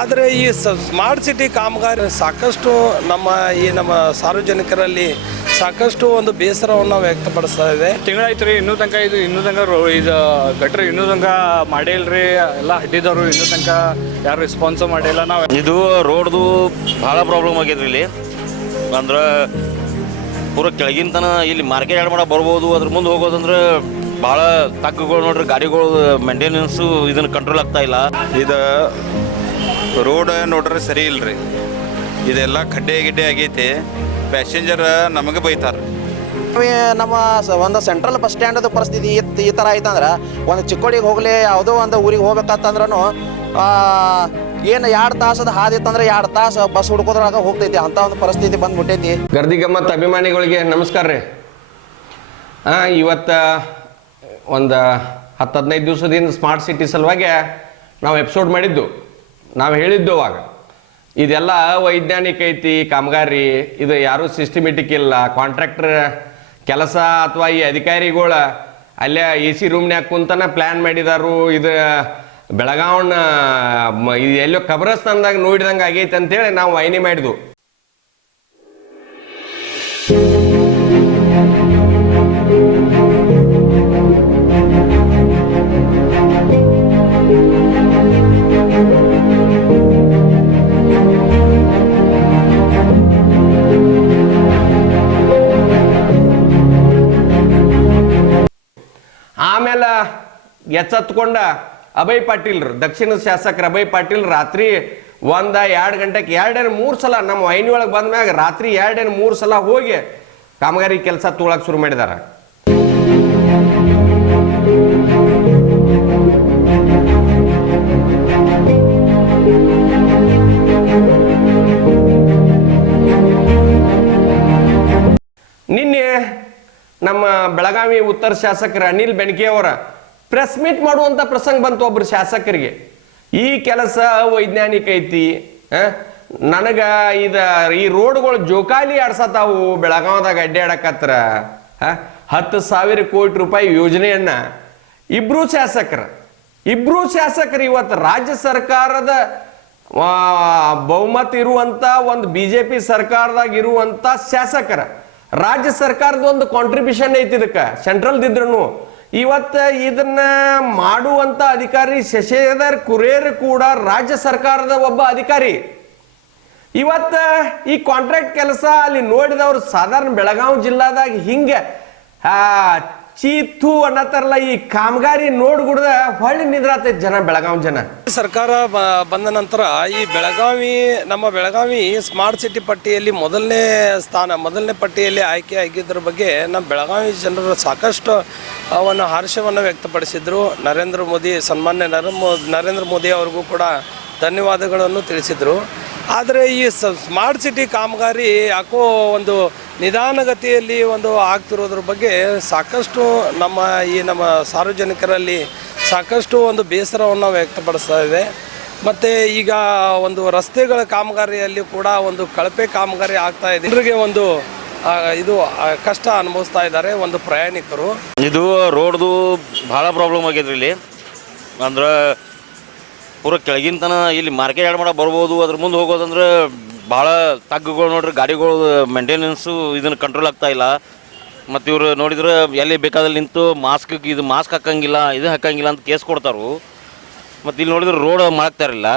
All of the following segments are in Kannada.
ಆದರೆ ಈ ಸ್ಮಾರ್ಟ್ ಸಿಟಿ ಕಾಮಗಾರಿ ಸಾಕಷ್ಟು ನಮ್ಮ ಈ ನಮ್ಮ ಸಾರ್ವಜನಿಕರಲ್ಲಿ ಸಾಕಷ್ಟು ಒಂದು ಬೇಸರವನ್ನು ವ್ಯಕ್ತಪಡಿಸ್ತಾ ಇದೆ. ತಿಂಗಳಾಯ್ತು ರೀ ಇನ್ನೂ ತನಕ ಇದು ಇನ್ನೂ ತನಕ ರೋ ಇದು ಗಟ್ರ ಇನ್ನೂ ತನಕ ರೀ ಎಲ್ಲ ಹಡ್ಡಿದವರು ಇನ್ನೂ ತನಕ ಯಾರು ರೆಸ್ಪಾನ್ಸ್ ಮಾಡಿಲ್ಲ. ನಾವು ಇದು ರೋಡ್ದು ಭಾಳ ಪ್ರಾಬ್ಲಮ್ ಆಗಿದ್ರಿ ಇಲ್ಲಿ. ಅಂದ್ರೆ ಪೂರ ಕೆಳಗಿನ ತನ ಇಲ್ಲಿ ಮಾರ್ಕೆಟ್ ಯಾಡ್ ಮಾಡ ಬರ್ಬೋದು ಅದ್ರ ಮುಂದೆ ಹೋಗೋದಂದ್ರೆ ಭಾಳ ತಗ್ಗುಗಳು ನೋಡ್ರಿ ಗಾಡಿಗಳು ಮೇಂಟೆನೆನ್ಸು ಇದನ್ನು ಕಂಟ್ರೋಲ್ ಆಗ್ತಾ ಇಲ್ಲ. ಇದು ರೋಡ್ ನೋಡ್ರಿ ಸರಿ ಇಲ್ರಿ. ಇದೆಲ್ಲ ಖಡ್ಡೆ ಗಿಡ್ಡೆ ಆಗೈತಿ. ಪ್ಯಾಸೆಂಜರ್ ನಮಗೆ ಬೈತಾರೆ. ನಾವೇ ನಮ್ಮ ಸ- ಒಂದು ಸೆಂಟ್ರಲ್ ಬಸ್ ಸ್ಟ್ಯಾಂಡದ ಪರಿಸ್ಥಿತಿ ಈ ಈ ಥರ ಐತಂದ್ರೆ ಒಂದು ಚಿಕ್ಕೋಡಿಗೆ ಹೋಗ್ಲಿ ಯಾವುದೋ ಒಂದು ಊರಿಗೆ ಹೋಗ್ಬೇಕಂತಂದ್ರೂ ಏನು ಎರಡು ತಾಸದ ಹಾದಿ ಇತ್ತಂದ್ರೆ ಎರಡು ತಾಸು ಬಸ್ ಹುಡ್ಕೋದ್ರಾಗ ಹೋಗ್ತೈತಿ. ಅಂತ ಒಂದು ಪರಿಸ್ಥಿತಿ ಬಂದ್ಬಿಟ್ಟೈತಿ. ಗರ್ದಿ ಗಮ್ಮತ್ ಅಭಿಮಾನಿಗಳಿಗೆ ನಮಸ್ಕಾರ ರೀ. ಹಾಂ ಇವತ್ತು ಒಂದು ಹತ್ತು ಹದಿನೈದು ದಿವಸದಿಂದ ಸ್ಮಾರ್ಟ್ ಸಿಟಿ ಸಲುವಾಗಿ ನಾವು ಎಪಿಸೋಡ್ ಮಾಡಿದ್ದು. ನಾವು ಹೇಳಿದ್ದು ಅವಾಗ. ಇದೆಲ್ಲ ವೈಜ್ಞಾನಿಕ ಐತಿ, ಕಾಮಗಾರಿ, ಇದು ಯಾರೂ ಸಿಸ್ಟಮೆಟಿಕ್ ಇಲ್ಲ. ಕಾಂಟ್ರಾಕ್ಟರ್ ಕೆಲಸ ಅಥವಾ ಈ ಅಧಿಕಾರಿಗಳ ಅಲ್ಲೇ ಎ ಸಿ ರೂಮ್ನ್ಯಾಗ ಕುಂತನ ಪ್ಲ್ಯಾನ್ ಮಾಡಿದಾರು. ಇದು ಬೆಳಗಾವಣ ಇದು ಎಲ್ಲೋ ಕಬ್ರಸ್ತಾನ್ದಾಗ ನೋಡಿದಂಗೆ ಆಗೈತೆ ಅಂತೇಳಿ ನಾವು ವೈನಿ ಮಾಡಿದ್ವು. ಎಚ್ಚೆತ್ಕೊಂಡ ಅಭಯ್ ಪಾಟೀಲ್ರು, ದಕ್ಷಿಣ ಶಾಸಕರು ಅಭಯ್ ಪಾಟೀಲ್ ರಾತ್ರಿ ಒಂದ ಎರಡು ಗಂಟೆಗೆ ಎರಡೇನು ಮೂರು ಸಲ ನಮ್ಮ ಐನಿ ಒಳಗೆ ಬಂದ್ಮ್ಯಾಗ ರಾತ್ರಿ ಎರಡೇನು ಮೂರು ಸಲ ಹೋಗಿ ಕಾಮಗಾರಿ ಕೆಲಸ ತಗೊಳಕ್ ಶುರು ಮಾಡಿದಾರ. ನಿನ್ನೆ ನಮ್ಮ ಬೆಳಗಾವಿ ಉತ್ತರ ಶಾಸಕರ ಅನಿಲ್ ಬೆಣಕೆ ಅವರ ಪ್ರೆಸ್ ಮೀಟ್ ಮಾಡುವಂತ ಪ್ರಸಂಗ ಬಂತು ಒಬ್ರು ಶಾಸಕರಿಗೆ. ಈ ಕೆಲಸ ವೈಜ್ಞಾನಿಕ ಐತಿ ನನಗೆ ಇದ, ಈ ರೋಡ್ಗಳು ಜೋಕಾಲಿ ಆಡ್ಸತಾವು, ಬೆಳಗಾವದಾಗ ಅಡ್ಡಾಡಕತ್ರ? ಹತ್ತು ಸಾವಿರ ಕೋಟಿ ರೂಪಾಯಿ ಯೋಜನೆಯನ್ನ ಇಬ್ರು ಶಾಸಕರ, ಇಬ್ರು ಶಾಸಕರು ಇವತ್ತು ರಾಜ್ಯ ಸರ್ಕಾರದ ಬಹುಮತ ಇರುವಂತ ಒಂದು ಬಿಜೆಪಿ ಸರ್ಕಾರದಾಗ ಇರುವಂತ ಶಾಸಕರ. ರಾಜ್ಯ ಸರ್ಕಾರದ ಒಂದು ಕಾಂಟ್ರಿಬ್ಯೂಷನ್ ಐತಿ ಇದಕ್ಕೆ ಸೆಂಟ್ರಲ್ ಇದ್ರೂ ಇವತ್ತ ಇದನ್ನ ಮಾಡುವಂತ ಅಧಿಕಾರಿ ಶಶಿಧರ್ ಕುರೇರ್ ಕೂಡ ರಾಜ್ಯ ಸರ್ಕಾರದ ಒಬ್ಬ ಅಧಿಕಾರಿ. ಇವತ್ತ ಈ ಕಾಂಟ್ರಾಕ್ಟ್ ಕೆಲಸ ಅಲ್ಲಿ ನೋಡಿದವರು ಸಾಧಾರಣ ಬೆಳಗಾವಿ ಜಿಲ್ಲಾದಾಗ ಹಿಂಗೆ ಚೀತು ಅನ್ನತ್ತಾರಲ್ಲ ಈ ಕಾಮಗಾರಿ ನೋಡ್ಗುಡ್ದ ಹೊಳ್ಳಿ ನಿದ್ರಾತೈತಿ ಜನ, ಬೆಳಗಾವಿ ಜನ. ಸರ್ಕಾರ ಬಂದ ನಂತರ ಈ ಬೆಳಗಾವಿ, ನಮ್ಮ ಬೆಳಗಾವಿ ಸ್ಮಾರ್ಟ್ ಸಿಟಿ ಪಟ್ಟಿಯಲ್ಲಿ ಮೊದಲನೇ ಸ್ಥಾನ, ಮೊದಲನೇ ಪಟ್ಟಿಯಲ್ಲಿ ಆಯ್ಕೆ ಆಗಿದ್ದರ ಬಗ್ಗೆ ನಮ್ಮ ಬೆಳಗಾವಿ ಜನರು ಸಾಕಷ್ಟು ಅವನ ಹರ್ಷವನ್ನು ವ್ಯಕ್ತಪಡಿಸಿದರು. ನರೇಂದ್ರ ಮೋದಿ, ಸನ್ಮಾನ್ಯ ನರೇಂದ್ರ ನರೇಂದ್ರ ಮೋದಿ ಅವ್ರಿಗೂ ಕೂಡ ಧನ್ಯವಾದಗಳನ್ನು ತಿಳಿಸಿದರು. ಆದರೆ ಈ ಸ್ಮಾರ್ಟ್ ಸಿಟಿ ಕಾಮಗಾರಿ ಯಾಕೋ ಒಂದು ನಿಧಾನಗತಿಯಲ್ಲಿ ಒಂದು ಆಗ್ತಿರೋದ್ರ ಬಗ್ಗೆ ಸಾಕಷ್ಟು ನಮ್ಮ ಈ ನಮ್ಮ ಸಾರ್ವಜನಿಕರಲ್ಲಿ ಸಾಕಷ್ಟು ಒಂದು ಬೇಸರವನ್ನು ವ್ಯಕ್ತಪಡಿಸ್ತಾ ಇದೆ. ಮತ್ತು ಈಗ ಒಂದು ರಸ್ತೆಗಳ ಕಾಮಗಾರಿಯಲ್ಲಿ ಕೂಡ ಒಂದು ಕಳಪೆ ಕಾಮಗಾರಿ ಆಗ್ತಾ ಇದೆ. ಜನರಿಗೆ ಒಂದು ಇದು ಕಷ್ಟ ಅನುಭವಿಸ್ತಾ ಇದ್ದಾರೆ ಒಂದು ಪ್ರಯಾಣಿಕರು. ಇದು ರೋಡ್ದು ಭಾಳ ಪ್ರಾಬ್ಲಮ್ ಆಗಿದ್ರಿ ಇಲ್ಲಿ. ಅಂದ್ರೆ ಪೂರ ಕೆಳಗಿಂತನ ಇಲ್ಲಿ ಮಾರ್ಕೆಟ್ ಎರಡು ಮಾಡ ಬರ್ಬೋದು, ಅದ್ರ ಮುಂದೆ ಹೋಗೋದಂದ್ರೆ ಭಾಳ ತಗ್ಗುಗಳು ನೋಡ್ರಿ, ಗಾಡಿಗಳು ಮೇಂಟೆನೆನ್ಸು ಇದನ್ನು ಕಂಟ್ರೋಲ್ ಆಗ್ತಾ ಇಲ್ಲ. ಮತ್ತು ಇವರು ನೋಡಿದ್ರೆ ಎಲ್ಲಿ ಬೇಕಾದಲ್ಲಿ ನಿಂತು ಮಾಸ್ಕ್ ಇದು ಮಾಸ್ಕ್ ಹಾಕಂಗಿಲ್ಲ, ಇದು ಹಾಕಂಗಿಲ್ಲ ಅಂತ ಕೇಸ್ ಕೊಡ್ತಾರು. ಮತ್ತು ಇಲ್ಲಿ ನೋಡಿದ್ರೆ ರೋಡ್ ಮಾಡ್ತಾರಿಲ್ಲ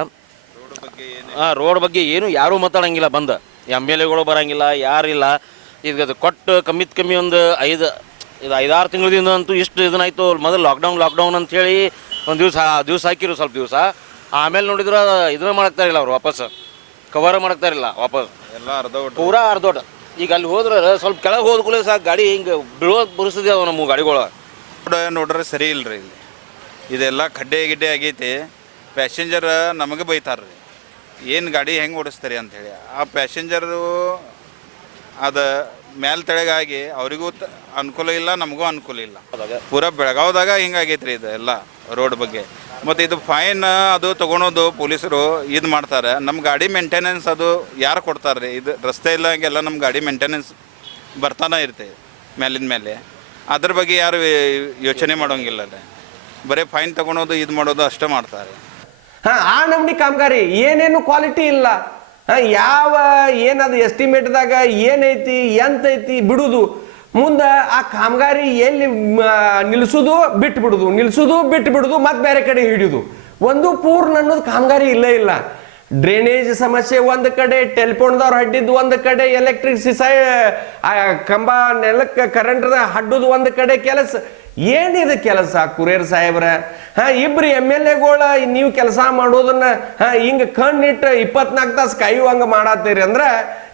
ಹಾಂ ರೋಡ್ ಬಗ್ಗೆ ಏನು ಯಾರೂ ಮಾತಾಡಂಗಿಲ್ಲ, ಬಂದ. ಎಂ ಎಲ್ ಎಗಳು ಬರಂಗಿಲ್ಲ ಯಾರಿಲ್ಲ ಅದು ಕೊಟ್ಟು ಕಮ್ಮಿತ್ ಕಮ್ಮಿ ಒಂದು ಐದು, ಇದು ಐದಾರು ತಿಂಗಳಿಂದ ಅಂತೂ ಇಷ್ಟು ಇದನ್ನಾಯಿತು ಮೊದಲು ಲಾಕ್ಡೌನ್ ಲಾಕ್ಡೌನ್ ಅಂತೇಳಿ ಒಂದು ದಿವಸ ದಿವಸ ಹಾಕಿರು ಸ್ವಲ್ಪ ದಿವಸ. ಆಮೇಲೆ ನೋಡಿದ್ರೆ ಇದನ್ನ ಮಾಡ್ತಾರಿಲ್ಲ ಅವ್ರು ವಾಪಸ್. ಕವರ್ ಮಾಡ್ತಾರಿಲ್ಲ ವಾಪಸ್. ಎಲ್ಲ ಅರ್ಧ ಪೂರ ಅರ್ಧೋಟ ಈಗ ಅಲ್ಲಿ ಹೋದ್ರೆ ಸ್ವಲ್ಪ ಕೆಳಗೆ ಹೋದ ಕೂಡಲೇ ಸಾಕು ಗಾಡಿ ಹಿಂಗೆ ಬೀಳೋ ಪರಿಸ್ಥಿತಿ ಅವ ನಮ್ಮ ಗಾಡಿಗಳು. ರೋಡ್ ನೋಡ್ರೆ ಸರಿ ಇಲ್ರಿ ಇಲ್ಲಿ. ಇದೆಲ್ಲ ಖಡ್ಡೆ ಗಿಡ್ಡೆ ಆಗೈತಿ. ಪ್ಯಾಸೆಂಜರ್ ನಮಗೆ ಬೈತಾರೆ ರೀ ಏನು ಗಾಡಿ ಹೆಂಗೆ ಓಡಿಸ್ತಾರೆ ಅಂಥೇಳಿ ಆ ಪ್ಯಾಸೆಂಜರು ಅದು ಮ್ಯಾಲ ತೆಳಗಾಗಿ ಅವರಿಗೂ ಅನುಕೂಲ ಇಲ್ಲ ನಮಗೂ ಅನುಕೂಲ ಇಲ್ಲ. ಪೂರಾ ಬೆಳಗಾವ್ದಾಗ ಹಿಂಗಾಗೈತೆ ರೀ ಇದು ಎಲ್ಲ ರೋಡ್ ಬಗ್ಗೆ. ಮತ್ತು ಇದು ಫೈನ್ ಅದು ತೊಗೊಳೋದು ಪೊಲೀಸರು ಇದು ಮಾಡ್ತಾರೆ. ನಮ್ಮ ಗಾಡಿ ಮೇಂಟೆನೆನ್ಸ್ ಅದು ಯಾರು ಕೊಡ್ತಾರೆ ರೀ ಇದು ರಸ್ತೆ ಇಲ್ಲ ಹಂಗೆಲ್ಲ ನಮ್ಮ ಗಾಡಿ ಮೇಂಟೆನೆನ್ಸ್ ಬರ್ತಾನೆ ಇರ್ತೈತೆ ಮೇಲಿನ ಮೇಲೆ. ಅದ್ರ ಬಗ್ಗೆ ಯಾರು ಯೋಚನೆ ಮಾಡೋಂಗಿಲ್ಲ ರೀ ಬರೀ ಫೈನ್ ತೊಗೊಳೋದು, ಇದು ಮಾಡೋದು ಅಷ್ಟೇ ಮಾಡ್ತಾರೆ. ಹಾ, ಆ ನಮ್ನಿ ಕಾಮಗಾರಿ, ಏನೇನು ಕ್ವಾಲಿಟಿ ಇಲ್ಲ. ಯಾವ, ಏನದು ಎಸ್ಟಿಮೇಟ್ದಾಗ ಏನೈತಿ, ಎಂತೈತಿ ಬಿಡುದು. ಮುಂದೆ ಆ ಕಾಮಗಾರಿ ಎಲ್ಲಿ ನಿಲ್ಲಿಸೋದು ಬಿಟ್ಟು ಬಿಡುದು ನಿಲ್ಸುದು ಬಿಟ್ಟು ಬಿಡುದು ಮತ್ತೆ ಬೇರೆ ಕಡೆ ಹಿಡಿಯುದು. ಒಂದು ಪೂರ್ಣ ಅನ್ನೋದು ಕಾಮಗಾರಿ ಇಲ್ಲೇ ಇಲ್ಲ. ಡ್ರೈನೇಜ್ ಸಮಸ್ಯೆ ಒಂದು ಕಡೆ, ಟೆಲಿಫೋನ್ದವ್ರು ಹಡ್ಡಿದ್ದು ಒಂದು ಕಡೆ, ಎಲೆಕ್ಟ್ರಿಕ್ ಸಿಸೈ ಕಂಬ ನೆಲಕ್ಕೆ ಕರೆಂಟ್ ಹಡ್ಡುದು ಒಂದು ಕಡೆ, ಕೆಲಸ ಏನಿದೆ ಕೆಲಸ? ಕುರೇರ್ ಸಾಹೇಬ್ರ, ಹಾ, ಇಬ್ರು ಎಂ ಎಲ್ ಎಗಳ, ನೀವು ಕೆಲಸ ಮಾಡೋದನ್ನ, ಹಾ, ಹಿಂಗ ಕಣ್ಣಿಟ್ಟು ಇಪ್ಪತ್ನಾಲ್ಕು ತಾಸು ಕಾಯುವಂಗ ಮಾಡತ್ತೀರಿ ಅಂದ್ರ,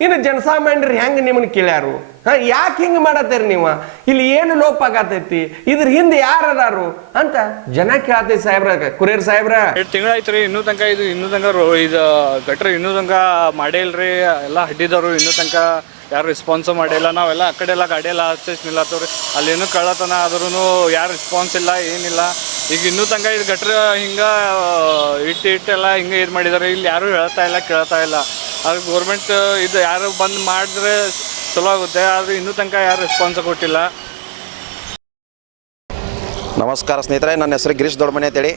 ಇನ್ನು ಜನಸಾಮಾನ್ಯರು ಹೆಂಗ್ ನಿಮ್ಮನ್ನ ಕೇಳ್ಯಾರು? ಹಾ, ಯಾಕೆ ಹಿಂಗ ಮಾಡತ್ತೀರಿ ನೀವು? ಇಲ್ಲಿ ಏನು ಲೋಪ ಆಗತೈತಿ? ಇದ್ರ ಹಿಂದೆ ಯಾರು ಅದಾರು ಅಂತ ಜನ ಕೇಳತೈತಿ ಸಾಹೇಬ್ರ, ಕುರೇರ್ ಸಾಹೇಬ್ರ. ಎರಡು ತಿಂಗಳ ಐತ್ರಿ ಇನ್ನೂ ತನಕ ಇದು, ಇನ್ನೂ ತನಕ ಇದು, ಗಟ್ರ ಇನ್ನೂ ತನಕ ಮಾಡೇ ಇಲ್ರಿ, ಎಲ್ಲ ಹಡ್ಡಿದವರು ಇನ್ನೂ ತನಕ. ಯಾರು ರೆಸ್ಪಾನ್ಸು ಮಾಡಿಲ್ಲ, ನಾವೆಲ್ಲ ಆ ಕಡೆ ಎಲ್ಲ ಗಾಡಿ ಎಲ್ಲ ಹಚ್ಚಿ ನಿಲ್ಲತ್ತವ್ರಿ ಅಲ್ಲೇನು ಕಳತನ ಆದ್ರೂ ಯಾರು ರೆಸ್ಪಾನ್ಸ್ ಇಲ್ಲ, ಏನಿಲ್ಲ. ಈಗ ಇನ್ನೂ ತನಕ ಇದು ಗಟ್ರ ಹಿಂಗೆ ಇಟ್ಟು ಇಟ್ಟೆಲ್ಲ ಹಿಂಗೆ ಇದು ಮಾಡಿದ್ದಾರೆ ಇಲ್ಲಿ ಯಾರೂ ಹೇಳ್ತಾ ಇಲ್ಲ, ಕೇಳ್ತಾ ಇಲ್ಲ. ಅದು ಗೌರ್ಮೆಂಟ್ ಇದು ಯಾರು ಬಂದು ಮಾಡಿದ್ರೆ ಚಲೋ ಆಗುತ್ತೆ. ಆದರೆ ಇನ್ನೂ ತನಕ ಯಾರು ರೆಸ್ಪಾನ್ಸ್ ಕೊಟ್ಟಿಲ್ಲ. ನಮಸ್ಕಾರ ಸ್ನೇಹಿತರೆ, ನನ್ನ ಹೆಸರು ಗಿರೀಶ್ ದೊಡ್ಡಮನೆ ಅಂತೇಳಿ.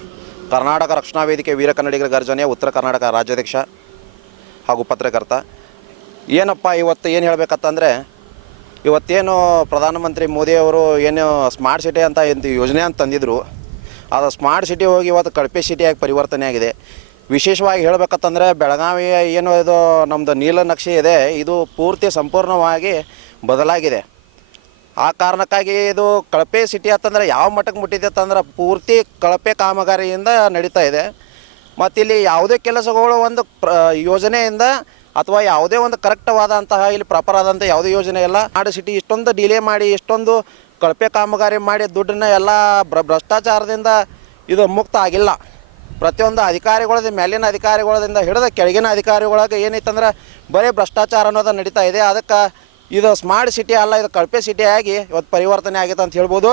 ಕರ್ನಾಟಕ ರಕ್ಷಣಾ ವೇದಿಕೆ ವೀರ ಕನ್ನಡಿಗರ ಗರ್ಜನೆಯ ಉತ್ತರ ಕರ್ನಾಟಕ ರಾಜ್ಯಾಧ್ಯಕ್ಷ ಹಾಗೂ ಪತ್ರಕರ್ತ. ಏನಪ್ಪ ಇವತ್ತು ಏನು ಹೇಳಬೇಕಂತಂದರೆ, ಇವತ್ತೇನು ಪ್ರಧಾನಮಂತ್ರಿ ಮೋದಿಯವರು ಏನು ಸ್ಮಾರ್ಟ್ ಸಿಟಿ ಅಂತ ಏನು ಯೋಜನೆ ಅಂತ ತಂದಿದ್ದರು ಅದು ಸ್ಮಾರ್ಟ್ ಸಿಟಿ ಹೋಗಿ ಇವತ್ತು ಕಳಪೆ ಸಿಟಿಯಾಗಿ ಪರಿವರ್ತನೆ ಆಗಿದೆ. ವಿಶೇಷವಾಗಿ ಹೇಳಬೇಕಂತಂದರೆ, ಬೆಳಗಾವಿ ಏನು ಇದು ನಮ್ಮದು ನೀಲನಕ್ಷೆ ಇದೆ, ಇದು ಪೂರ್ತಿ ಸಂಪೂರ್ಣವಾಗಿ ಬದಲಾಗಿದೆ. ಆ ಕಾರಣಕ್ಕಾಗಿ ಇದು ಕಳಪೆ ಸಿಟಿ ಅಂತಂದ್ರೆ ಯಾವ ಮಟ್ಟಕ್ಕೆ ಮುಟ್ಟಿದೆ ಅಂತಂದ್ರೆ, ಪೂರ್ತಿ ಕಳಪೆ ಕಾಮಗಾರಿಯಿಂದ ನಡೀತಾ ಇದೆ. ಮತ್ತು ಇಲ್ಲಿ ಯಾವುದೇ ಕೆಲಸಗಳು ಒಂದು ಪ್ರ ಯೋಜನೆಯಿಂದ ಅಥವಾ ಯಾವುದೇ ಒಂದು ಕರೆಕ್ಟವಾದಂತಹ ಇಲ್ಲಿ ಪ್ರಾಪರ್ ಆದಂಥ ಯಾವುದೇ ಯೋಜನೆ ಇಲ್ಲ. ನಾಡು ಸಿಟಿ ಇಷ್ಟೊಂದು ಡಿಲೇ ಮಾಡಿ, ಇಷ್ಟೊಂದು ಕಳಪೆ ಕಾಮಗಾರಿ ಮಾಡಿ ದುಡ್ಡನ್ನ ಎಲ್ಲ ಭ್ರ, ಭ್ರಷ್ಟಾಚಾರದಿಂದ ಇದು ಮುಕ್ತ ಆಗಿಲ್ಲ. ಪ್ರತಿಯೊಂದು ಅಧಿಕಾರಿಗಳದ ಮೇಲಿನ ಅಧಿಕಾರಿಗಳದಿಂದ ಹಿಡಿದ ಕೆಳಗಿನ ಅಧಿಕಾರಿಗಳಿಗೆ ಏನೈತಂದ್ರೆ ಬರೀ ಭ್ರಷ್ಟಾಚಾರ ಅನ್ನೋದು ನಡೀತಾ ಇದೆ. ಅದಕ್ಕೆ ಇದು ಸ್ಮಾರ್ಟ್ ಸಿಟಿ ಅಲ್ಲ, ಇದು ಕಳಪೆ ಸಿಟಿ ಆಗಿ ಇವತ್ತು ಪರಿವರ್ತನೆ ಆಗಿತ್ತು ಅಂತ ಹೇಳ್ಬೋದು.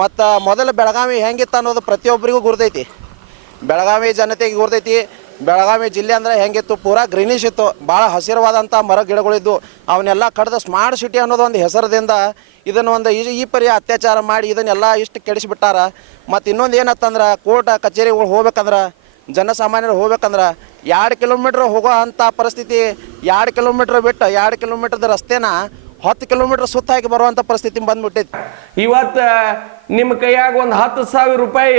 ಮತ್ತು ಮೊದಲು ಬೆಳಗಾವಿ ಹೆಂಗಿತ್ತು ಅನ್ನೋದು ಪ್ರತಿಯೊಬ್ಬರಿಗೂ ಗುರ್ತೈತಿ. ಬೆಳಗಾವಿ ಜನತೆಗೆ ಗುರ್ತೈತಿ. ಬೆಳಗಾವಿ ಜಿಲ್ಲೆ ಅಂದರೆ ಹೆಂಗಿತ್ತು? ಪೂರಾ ಗ್ರೀನಿಶ್ ಇತ್ತು. ಭಾಳ ಹಸಿರವಾದಂಥ ಮರ ಗಿಡಗಳಿದ್ದು ಅವನ್ನೆಲ್ಲ ಕಡ್ದು ಸ್ಮಾರ್ಟ್ ಸಿಟಿ ಅನ್ನೋದು ಒಂದು ಹೆಸರದಿಂದ ಇದನ್ನು ಒಂದು ಈ ಈ ಪರಿ ಅತ್ಯಾಚಾರ ಮಾಡಿ ಇದನ್ನೆಲ್ಲ ಇಷ್ಟು ಕೆಡಿಸಿಬಿಟ್ಟಾರ. ಮತ್ತು ಇನ್ನೊಂದು ಏನತ್ತಂದ್ರೆ, ಕೋರ್ಟ್ ಕಚೇರಿಗಳು ಹೋಗ್ಬೇಕಂದ್ರೆ, ಜನಸಾಮಾನ್ಯರು ಹೋಗ್ಬೇಕಂದ್ರೆ, ಎರಡು ಕಿಲೋಮೀಟ್ರ್ ಹೋಗೋ ಅಂಥ ಪರಿಸ್ಥಿತಿ, ಎರಡು ಕಿಲೋಮೀಟ್ರ್ ಬಿಟ್ಟು ಎರಡು ಕಿಲೋಮೀಟ್ರದ ರಸ್ತೆನ ಹತ್ತು ಕಿಲೋಮೀಟ್ರ್ ಸುತ್ತ ಹಾಕಿ ಬರುವಂಥ ಪರಿಸ್ಥಿತಿ ಬಂದ್ಬಿಟ್ಟಿತ್ತು. ಇವತ್ತು ನಿಮ್ಮ ಕೈಯಾಗ ಒಂದು ಹತ್ತು ಸಾವಿರ ರೂಪಾಯಿ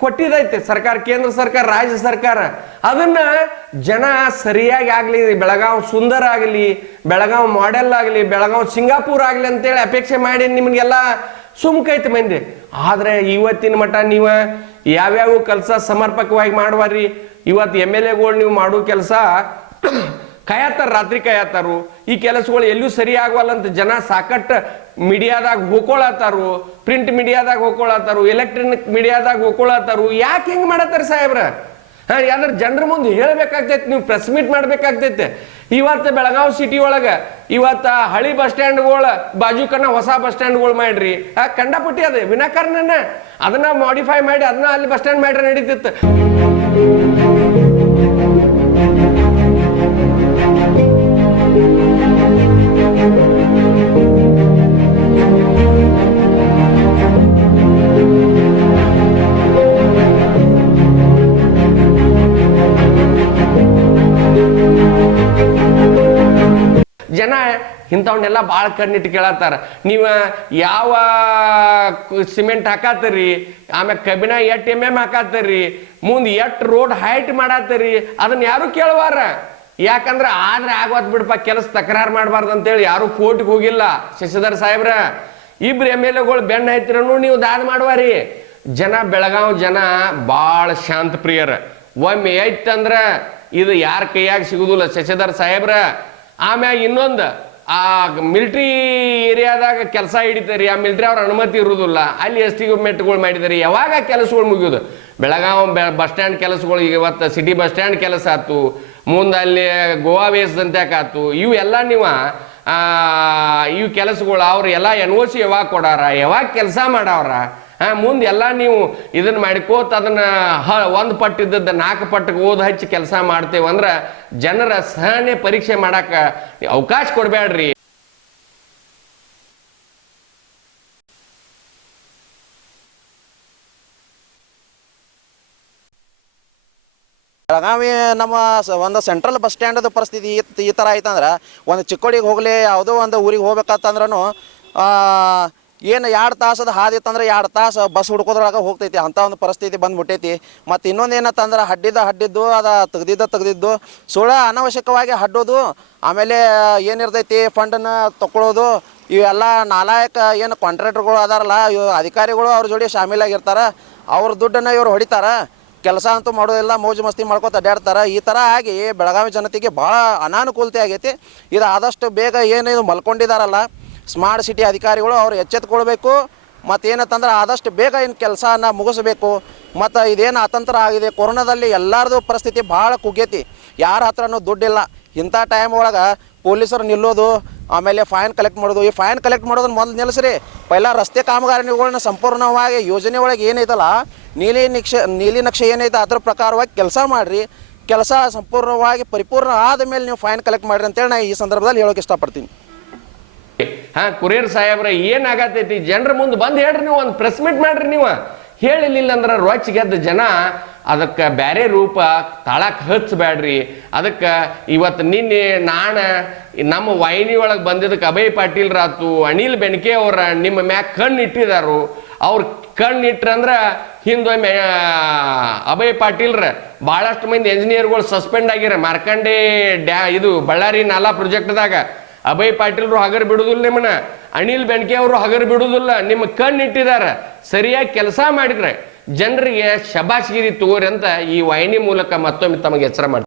ಕೊಟ್ಟಿದೈತೆ ಸರ್ಕಾರ, ಕೇಂದ್ರ ಸರ್ಕಾರ, ರಾಜ್ಯ ಸರ್ಕಾರ. ಅದನ್ನ ಜನ ಸರಿಯಾಗಿ ಆಗ್ಲಿ, ಬೆಳಗಾವ್ ಸುಂದರ ಆಗಲಿ, ಬೆಳಗಾವ್ ಮಾಡೆಲ್ ಆಗಲಿ, ಬೆಳಗಾವ್ ಸಿಂಗಾಪುರ್ ಆಗಲಿ ಅಂತೇಳಿ ಅಪೇಕ್ಷೆ ಮಾಡಿ ನಿಮ್ಗೆಲ್ಲ ಸುಮ್ಕೈತೆ ಮಂದಿ. ಆದ್ರೆ ಇವತ್ತಿನ ಮಟ್ಟ ನೀವು ಯಾವ್ಯಾವ ಕೆಲಸ ಸಮರ್ಪಕವಾಗಿ ಮಾಡುವಾರಿ? ಇವತ್ತು ಎಂ ಎಲ್ ಎಗಳು ನೀವು ಮಾಡೋ ಕೆಲಸ ಕಾಯತ್ತಾರ ರಾತ್ರಿ ಕಾಯತ್ತಾರು ಈ ಕೆಲಸಗಳು ಎಲ್ಲೂ ಸರಿ ಆಗವಲ್ಲ ಅಂತ ಜನ ಸಾಕಷ್ಟು ಮೀಡಿಯಾದಾಗ ಹೋಗ್ಕೊಳತ್ತಾರು ಪ್ರಿಂಟ್ ಮೀಡಿಯಾದಾಗ ಹೋಗ್ಕೊಳತ್ತಾರು ಎಲೆಕ್ಟ್ರಾನಿಕ್ ಮೀಡಿಯಾದಾಗ ಹೋಗ್ಕೊಳತ್ತಾರು ಯಾಕೆ ಹಿಂಗೆ ಮಾಡತ್ತಾರ ಸಾಹೇಬ್ರ? ಹಾಂ ಯಾವ್ದಾರು ಜನರ ಮುಂದೆ ಹೇಳ್ಬೇಕಾಗ್ತೈತಿ, ನೀವು ಪ್ರೆಸ್ ಮೀಟ್ ಮಾಡ್ಬೇಕಾಗ್ತೈತೆ. ಇವತ್ತು ಬೆಳಗಾವ್ ಸಿಟಿ ಒಳಗೆ, ಇವತ್ತು ಹಳಿ ಬಸ್ ಸ್ಟ್ಯಾಂಡ್ಗಳ ಕಣ್ಣ ಹೊಸ ಬಸ್ ಸ್ಟ್ಯಾಂಡ್ಗಳು ಮಾಡ್ರಿ. ಆ ಕಂಡಪಟ್ಟಿ ಅದೇ, ವಿನಾಕಾರಣನ. ಅದನ್ನ ಮಾಡಿಫೈ ಮಾಡಿ, ಅದನ್ನ ಅಲ್ಲಿ ಬಸ್ ಸ್ಟ್ಯಾಂಡ್ ಮಾಡ್ರೆ ನಡೀತಿತ್ತು. ಇಂಥವನ್ನೆಲ್ಲ ಭಾಳ ಕಣ್ಣಿಟ್ಟು ಕೇಳತ್ತಾರ. ನೀವು ಯಾವ ಸಿಮೆಂಟ್ ಹಾಕಾತೀರಿ ಆಮೇಲೆ ಕಬ್ಬಿಣ ಎಟ್ ಎಂ ಎಂ ಹಾಕಾತೀರಿ ಮುಂದೆ ಎಟ್ ರೋಡ್ ಹೈಟ್ ಮಾಡತ್ತೀರಿ, ಅದನ್ನ ಯಾರು ಕೇಳುವಾರ? ಯಾಕಂದ್ರೆ ಆದ್ರೆ ಆಗೋತ್ ಬಿಡಪ್ಪ ಕೆಲಸ ತಕರಾರು ಮಾಡಬಾರ್ದು ಅಂತೇಳಿ ಯಾರು ಕೋರ್ಟ್ಗೆ ಹೋಗಿಲ್ಲ, ಶಶಿಧರ್ ಸಾಹೇಬ್ರ. ಇಬ್ರು ಎಂ ಎಲ್ ಎಗಳು ಬೆನ್ನ ಹತ್ತಿರನು ನೀವು ದಾದ ಮಾಡುವಾರಿ. ಜನ, ಬೆಳಗಾವ್ ಜನ ಭಾಳ ಶಾಂತ ಪ್ರಿಯರ ಒಮ್ಮೆ ಐತಂದ್ರ ಇದು ಯಾರ ಕೈಯಾಗ ಸಿಗುದಿಲ್ಲ, ಶಶಿಧರ್ ಸಾಹೇಬ್ರ. ಆಮ್ಯಾಗ ಇನ್ನೊಂದು, ಆ ಮಿಲಿಟ್ರಿ ಏರಿಯಾದಾಗ ಕೆಲಸ ಹಿಡಿತಾರೆ, ಆ ಮಿಲಿಟ್ರಿ ಅವ್ರ ಅನುಮತಿ ಇರುವುದಿಲ್ಲ ಅಲ್ಲಿ ಎಸ್ ಟಿ ಮೆಟ್ಗಳು ಮಾಡಿದ್ದಾರೆ ಯಾವಾಗ ಕೆಲಸಗಳು ಮುಗಿಯೋದು? ಬೆಳಗಾವ್ ಬಸ್ ಸ್ಟ್ಯಾಂಡ್ ಕೆಲಸಗಳು, ಈಗ ಇವತ್ತು ಸಿಟಿ ಬಸ್ ಸ್ಟ್ಯಾಂಡ್ ಕೆಲಸ ಆಯ್ತು ಮುಂದೆ ಅಲ್ಲಿ ಗೋವಾ ಬೇಸ್ದಂತೆ ಆಯ್ತು ಇವು ನೀವು ಇವು ಕೆಲಸಗಳು ಅವ್ರು ಎಲ್ಲ ಎನ್ ಓ ಸಿ ಯಾವಾಗ ಕೊಡಾರ, ಯಾವಾಗ ಕೆಲಸ ಮಾಡವ್ರ ಮುಂದೆ ಎಲ್ಲ ನೀವು ಇದನ್ನ ಮಾಡಿಕೋತ ಅದನ್ನ ಹ, ಒಂದು ಪಟ್ಟು ಇದ್ದದ್ದು ನಾಲ್ಕು ಪಟ್ಟಕ್ಕೆ ಓದ್ ಹಚ್ಚಿ ಕೆಲಸ ಮಾಡ್ತೇವೆ ಅಂದ್ರೆ ಜನರ ಸಹನೆ ಪರೀಕ್ಷೆ ಮಾಡಾಕ ಅವಕಾಶ ಕೊಡಬೇಡ್ರಿ ಬೆಳಗಾವಿ ನಮ್ಮ ಒಂದು ಸೆಂಟ್ರಲ್ ಬಸ್ ಸ್ಟ್ಯಾಂಡದ ಪರಿಸ್ಥಿತಿ ಈ- ಈ ಥರ ಆಯ್ತಂದ್ರೆ, ಒಂದು ಚಿಕ್ಕೋಡಿಗೆ ಹೋಗಲಿ, ಯಾವುದೋ ಒಂದು ಊರಿಗೆ ಹೋಗ್ಬೇಕಂತಂದ್ರೂ ಏನು ಎರಡು ತಾಸದ ಹಾದಿ ಇತ್ತಂದ್ರೆ ಎರಡು ತಾಸು ಬಸ್ ಹುಡ್ಕೋದ್ರೊಳಗೆ ಹೋಗ್ತೈತಿ. ಅಂಥ ಒಂದು ಪರಿಸ್ಥಿತಿ ಬಂದ್ಬಿಟ್ಟೈತಿ. ಮತ್ತು ಇನ್ನೊಂದು ಏನತ್ತಂದ್ರೆ ಹಡ್ಡಿದ ಹಡ್ಡಿದ್ದು, ಅದು ತೆಗ್ದಿದ್ದ ತೆಗ್ದಿದ್ದು, ಸುಳ್ಳ ಅನವಶ್ಯಕವಾಗಿ ಹಡ್ಡೋದು, ಆಮೇಲೆ ಏನಿರ್ತೈತಿ ಫಂಡನ್ನ ತಗೊಳ್ಳೋದು ಇವೆಲ್ಲ ನಾಲಾಯಕ ಏನು ಕಾಂಟ್ರಾಕ್ಟರ್ಗಳು ಅದಾರಲ್ಲ, ಇವು ಅಧಿಕಾರಿಗಳು ಅವ್ರ ಜೋಡಿ ಶಾಮೀಲಾಗಿರ್ತಾರೆ, ಅವ್ರ ದುಡ್ಡನ್ನು ಇವ್ರು ಹೊಡಿತಾರೆ, ಕೆಲಸ ಅಂತೂ ಮಾಡೋದಿಲ್ಲ, ಮೋಜು ಮಸ್ತಿ ಮಾಡ್ಕೊತ ಅಡ್ಡಾಡ್ತಾರೆ ಈ ಥರ ಆಗಿ ಬೆಳಗಾವಿ ಜನತೆಗೆ ಭಾಳ ಅನಾನುಕೂಲತೆ ಆಗೈತಿ. ಇದು ಆದಷ್ಟು ಬೇಗ ಏನು ಇದು ಮಲ್ಕೊಂಡಿದಾರಲ್ಲ ಸ್ಮಾರ್ಟ್ ಸಿಟಿ ಅಧಿಕಾರಿಗಳು ಅವ್ರು ಎಚ್ಚೆತ್ಕೊಳ್ಬೇಕು ಮತ್ತು ಏನಂತಂದ್ರೆ ಆದಷ್ಟು ಬೇಗ ಇನ್ನು ಕೆಲಸನ ಮುಗಿಸ್ಬೇಕು. ಮತ್ತು ಇದೇನು ಅತಂತ್ರ ಆಗಿದೆ, ಕೊರೋನಾದಲ್ಲಿ ಎಲ್ಲರದು ಪರಿಸ್ಥಿತಿ ಭಾಳ ಕುಗ್ಗೈತಿ. ಯಾರ ಹತ್ರನೂ ದುಡ್ಡಿಲ್ಲ. ಇಂಥ ಟೈಮ್ ಒಳಗೆ ಪೊಲೀಸರು ನಿಲ್ಲೋದು, ಆಮೇಲೆ ಫೈನ್ ಕಲೆಕ್ಟ್ ಮಾಡೋದು. ಈ ಫೈನ್ ಕಲೆಕ್ಟ್ ಮಾಡೋದನ್ನ ಮೊದಲು ನಿಲ್ಲಿಸ್ರಿ ಪೈಲ ರಸ್ತೆ ಕಾಮಗಾರಿಗಳನ್ನ ಸಂಪೂರ್ಣವಾಗಿ ಯೋಜನೆ ಒಳಗೆ ಏನೈತಲ್ಲ, ನೀಲಿ ನಕ್ಷೆ ನೀಲಿ ನಕ್ಷೆ ಏನೈತೆ ಅದ್ರ ಪ್ರಕಾರವಾಗಿ ಕೆಲಸ ಮಾಡಿರಿ. ಕೆಲಸ ಸಂಪೂರ್ಣವಾಗಿ ಪರಿಪೂರ್ಣ ಆದ ಮೇಲೆ ನೀವು ಫೈನ್ ಕಲೆಕ್ಟ್ ಮಾಡಿರಿ ಅಂತೇಳಿ ನಾನು ಈ ಸಂದರ್ಭದಲ್ಲಿ ಹೇಳೋಕೆ ಇಷ್ಟಪಡ್ತೀನಿ. ಹಾ, ಕುರಿಯರ್ ಸಾಹೇಬ್ರ, ಏನಾಗತೈತಿ? ಜನರ ಮುಂದೆ ಬಂದು ಹೇಳ್ರಿ ನೀವು, ಒಂದು ಪ್ರೆಸ್ ಮೀಟ್ ಮಾಡ್ರಿ ನೀವು. ಹೇಳಿಲ್ಲ ಅಂದ್ರೆ ರೊಚ್ಚ ಗೆದ್ದ ಜನ, ಅದಕ್ಕೆ ಬ್ಯಾರೆ ರೂಪ ತಾಳಕ್ಕೆ ಹಚ್ಚಬೇಡ್ರಿ ಅದಕ್ಕೆ ಇವತ್ತು ನಿನ್ನೆ ನಾಣ ನಮ್ಮ ವಾಹಿನಿ ಒಳಗೆ ಬಂದಿದ್ದಕ್ಕೆ ಅಭಯ್ ಪಾಟೀಲ್ ರಾತು ಅನಿಲ್ ಬೆನ್ಕೆ ಅವರ ನಿಮ್ಮ ಮ್ಯಾಕ್ ಕಣ್ಣು ಇಟ್ಟಿದಾರು. ಅವ್ರ ಕಣ್ಣು ಇಟ್ರಂದ್ರ ಹಿಂದೊಮ್ಮೆ ಅಭಯ್ ಪಾಟೀಲ್ರ ಭಾಳಷ್ಟು ಮಂದಿ ಎಂಜಿನಿಯರ್ಗಳು ಸಸ್ಪೆಂಡ್ ಆಗಿರ. ಮಾರ್ಕಂಡೆ ಡ್ಯಾ, ಇದು ಬಳ್ಳಾರಿ ನಾಲಾ ಪ್ರಾಜೆಕ್ಟ್ದಾಗ ಅಭಯ್ ಪಾಟೀಲ್ರು ಹಗರ್ ಬಿಡುದಿಲ್ಲ ನಿಮ್ಮನ್ನ. ಅನಿಲ್ ಬೆನ್ಕೆ ಅವರು ಹಗರ್ ಬಿಡುದಿಲ್ಲ. ನಿಮ್ಮ ಕಣ್ಣಿಟ್ಟಿದ್ದಾರೆ ಸರಿಯಾಗಿ ಕೆಲಸ ಮಾಡಿದ್ರೆ ಜನರಿಗೆ ಶಬಾಷ್ಗಿರಿ ತಗೋರಿ ಅಂತ ಈ ವಾಹಿನಿ ಮೂಲಕ ಮತ್ತೊಮ್ಮೆ ತಮಗೆ ಎಚ್ಚರ ಮಾಡ್ತೀನಿ.